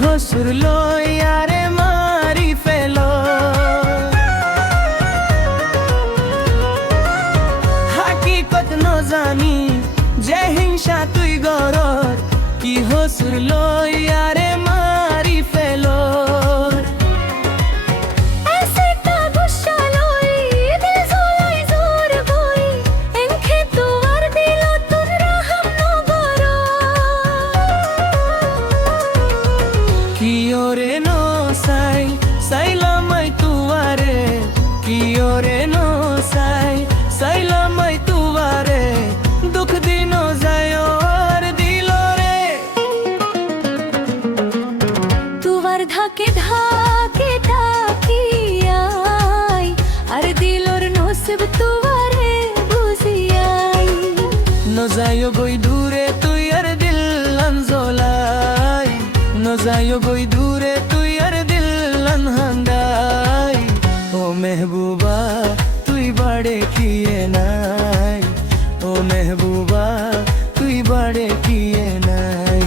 হসুর লইয়ারে মারি ফেলো হাকিকত ন জানি যে হিংসা তুই গরর কি হসুর লইয়ারে মারি ফেলো কিওরে নো সাই সাইলামাই তুয়ারে কিওরে নো সাই সাইলামাই তুয়ারে দুঃখ দিন যায় আর দিল রে তুয়ার ধাকে ধাকে তাকিয়াই আর দিলর নসিব তুয়ারে বুঝিয়াই নো যাইও গই দূরে তুই আর দিল আনজলাই নো যাইও গই দূরে তুই আর দিল আনহাঙ্গাই ও মেহবুবা তুই বাড়ে কিয়ে নাই ও মেহবুবা তুই বাড়ে কিয়ে নাই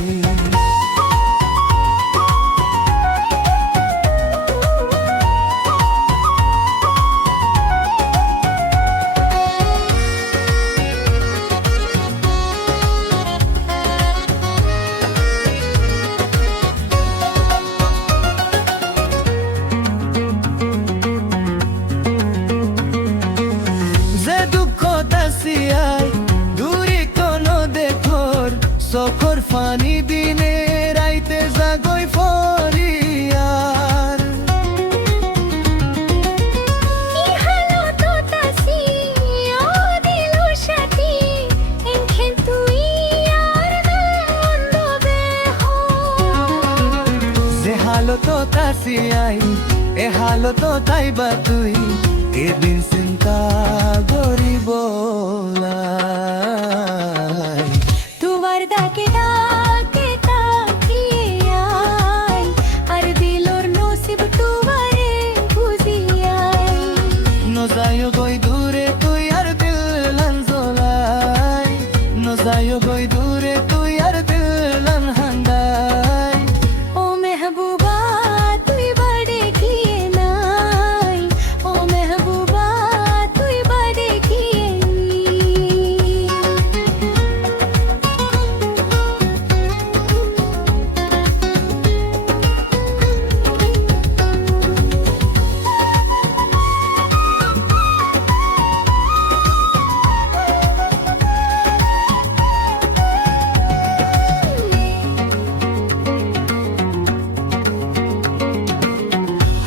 দূরে কোনো দেখোর সখর ফানি দিনে রাইতে জাগই ফরিয়ার ইহালো তো তাসি ও দিলো সাথী এনখে তুই আর মন্দবে হো যে হালতো তাসি আই এ হালতো তাইবা তুই এদিন চিন্তা করিব তুয়ার ডাকে ডাকে তাকিয়াই আর দিলর নসিব তুয়ারে বুঝিয়াই নো যাইও গই দূরে তুই আর দিল আনজলাই নো যাইও গই দূরে তুই আর দিল আনহাঙ্গাই ও মেহবুবা তুই বাড়ে কিয়ে নাই ও মেহবুবা তুই বাড়ে কিয়ে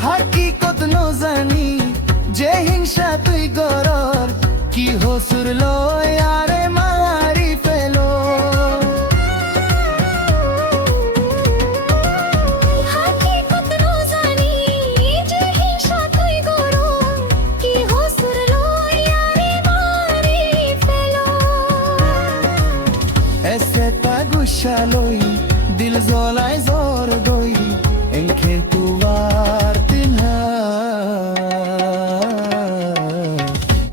হাকিকত ন জানি যে হিংসা তুই গরর কি হসুর লয় আরে মারি ফেলো হাকিকত ন জানি যে হিংসা তুই গরর কি হসুর লইয়া রে মারি ফেলো এসে তা গুসা লই দিল জ্বলাই জোর গই এনখে তুয়ার তিনহা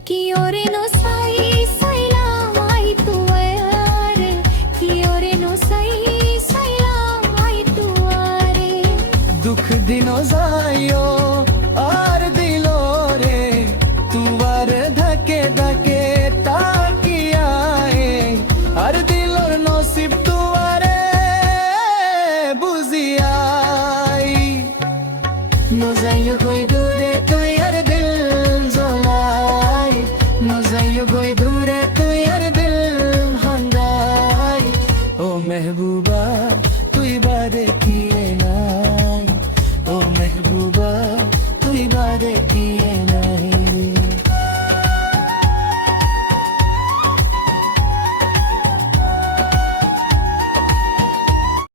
কি ওরে নো সাই সাইলামাই তুয়ারে কি ওরে নো সাই সাইলামাই তুয়ারে দুঃখ দিন যাইও